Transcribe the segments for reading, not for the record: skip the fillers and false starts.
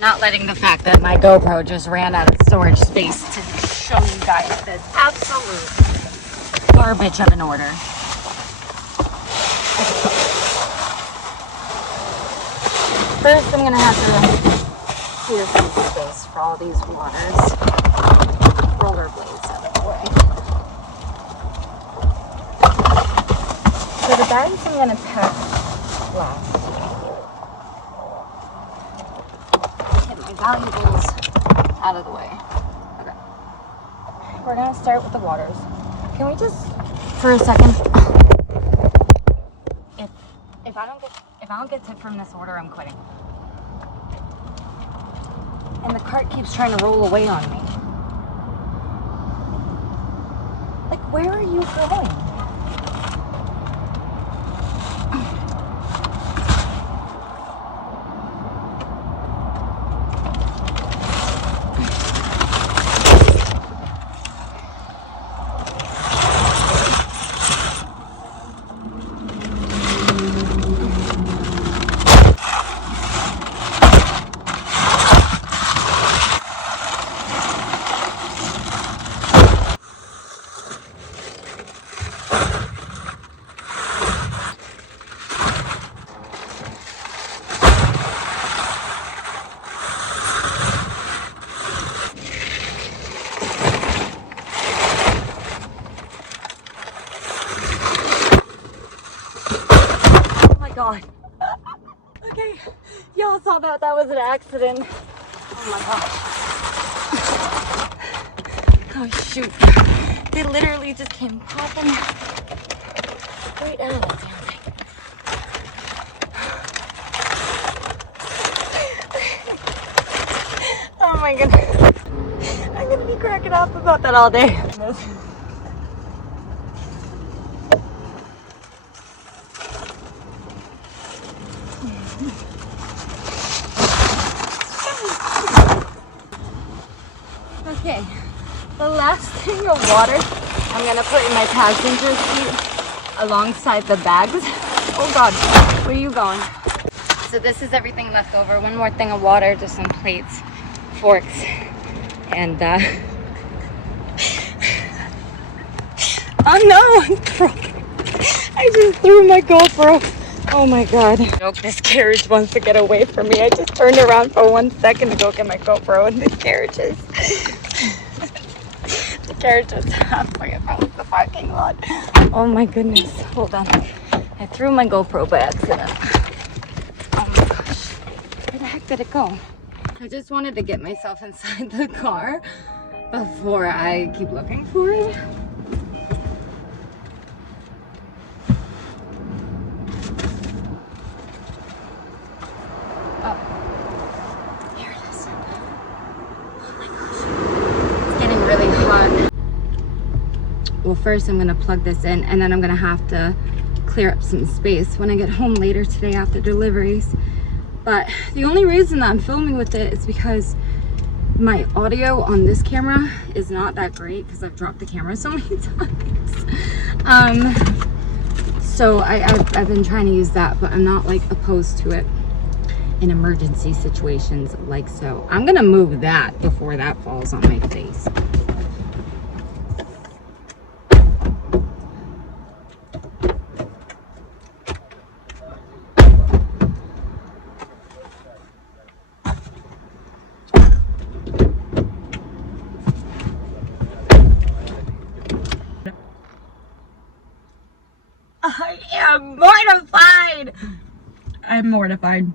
Not letting the fact that my GoPro just ran out of storage space to show you guys this absolute garbage of an order. First, I'm gonna have to clear some space for all these waters. Rollerblades out of the way. So the bags I'm gonna pack last. Get my valuables out of the way. Okay. We're gonna start with the waters. Can we just, for a second, if I don't get tip from this order, I'm quitting. And the cart keeps trying to roll away on me. Like, where are you going? God. Okay, y'all saw that was an accident. Oh my gosh. Oh shoot. They literally just came popping straight out of that damn thing. Oh my goodness. I'm gonna be cracking up about that all day. Okay, the last thing of water I'm gonna put in my passenger seat alongside the bags. Oh God, where are you going? So this is everything left over. One more thing of water, just some plates, forks, and oh no, I just threw my GoPro. Oh my God. This carriage wants to get away from me. I just turned around for 1 second to go get my GoPro and the carriage is halfway across the parking lot. Oh my goodness. Hold on. I threw my GoPro by accident. Oh my gosh. Where the heck did it go? I just wanted to get myself inside the car before I keep looking for it. Well, first I'm gonna plug this in and then I'm gonna have to clear up some space when I get home later today after deliveries. But the only reason that I'm filming with it is because my audio on this camera is not that great because I've dropped the camera so many times. So I've been trying to use that, but I'm not like opposed to it in emergency situations like so. I'm gonna move that before that falls on my face. I am mortified. I'm mortified.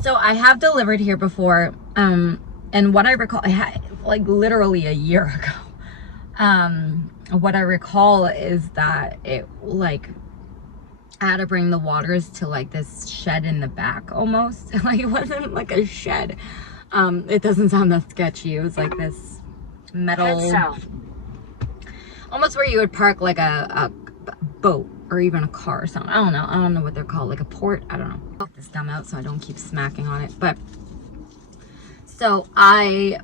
So I have delivered here before, and what I recall, I had like literally a year ago. What I recall is that it like I had to bring the waters to like this shed in the back almost. Like it wasn't like a shed. It doesn't sound that sketchy. It was like this metal, almost where you would park like a boat or even a car or something. I don't know what they're called, like a port. I don't know. I'll get this gum out so I don't keep smacking on it. But so I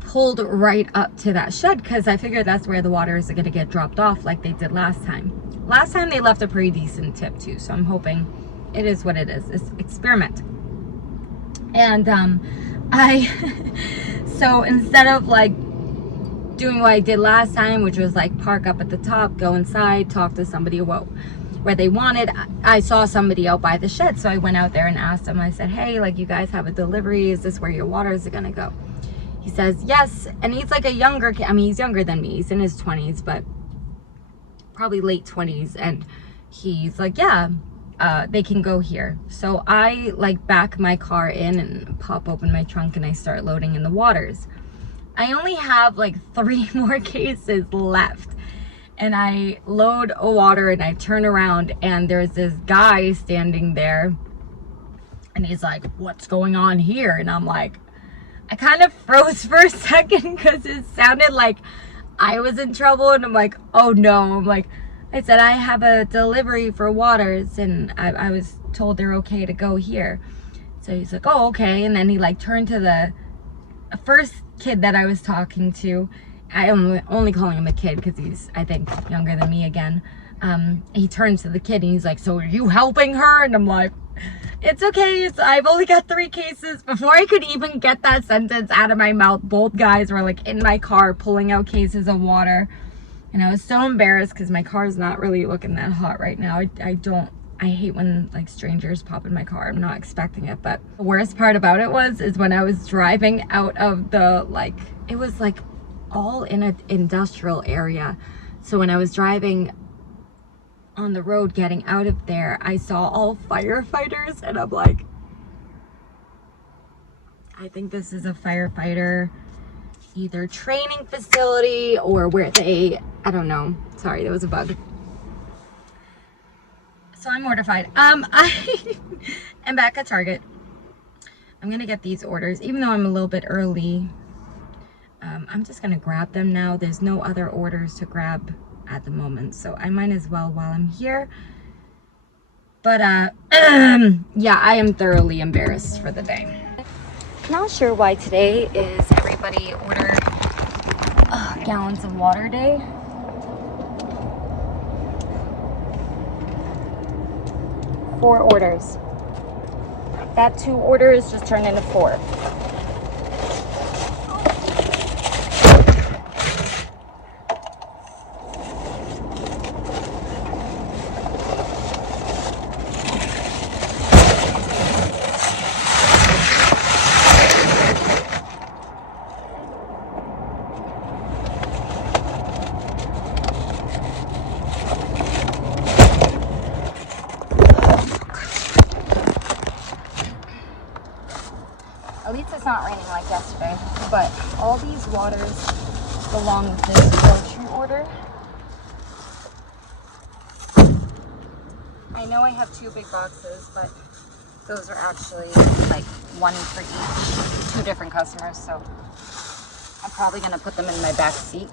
pulled right up to that shed because I figured that's where the water is going to get dropped off like they did last time. Last time they left a pretty decent tip too, so I'm hoping it is what it is. It's experiment. And I so instead of like doing what I did last time, which was like park up at the top, go inside, talk to somebody about where they wanted, I saw somebody out by the shed, so I went out there and asked him. I said, hey, like, you guys have a delivery, is this where your waters are gonna go? He says yes. And he's like a younger kid. I mean, he's younger than me, he's in his 20s, but probably late 20s. And he's like, yeah, they can go here. So I like back my car in and pop open my trunk and I start loading in the waters. I only have like 3 more cases left, and I load a water and I turn around and there's this guy standing there and he's like, what's going on here? And I'm like, I kind of froze for a second because it sounded like I was in trouble, and I'm like, oh no. I'm like, I said, I have a delivery for waters and I was told they're okay to go here. So he's like, oh, okay. And then he like turned to the first kid that I was talking to. I am only calling him a kid because he's, I think, younger than me again. He turns to the kid and he's like, so are you helping her? And I'm like, it's okay. I've only got 3 cases. Before I could even get that sentence out of my mouth, both guys were like in my car pulling out cases of water. And I was so embarrassed because my car's not really looking that hot right now. I hate when like strangers pop in my car. I'm not expecting it. But the worst part about it is when I was driving out of the, like, it was like all in an industrial area. So when I was driving on the road getting out of there, I saw all firefighters, and I'm like, I think this is a firefighter either training facility or where they, I don't know. Sorry, there was a bug. So I'm mortified. I am back at Target. I'm gonna get these orders, even though I'm a little bit early. I'm just gonna grab them now. There's no other orders to grab at the moment, so I might as well while I'm here. But yeah, I am thoroughly embarrassed for the day. Not sure why today is everybody order gallons of water day. Four orders. That 2 orders just turned into 4. At least it's not raining like yesterday, but all these waters belong with this grocery order. I know I have 2 big boxes, but those are actually like 1 for each, 2 different customers, so I'm probably gonna put them in my back seat.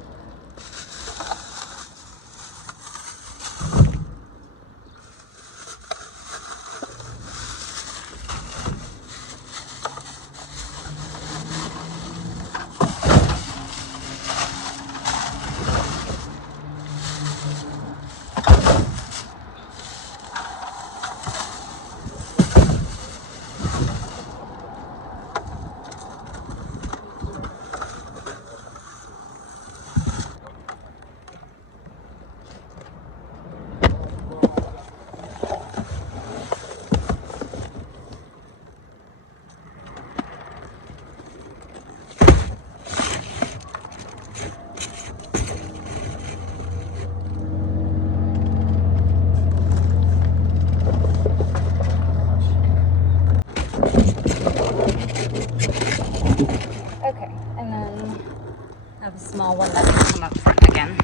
Okay, and then I have a small one that can come up front again.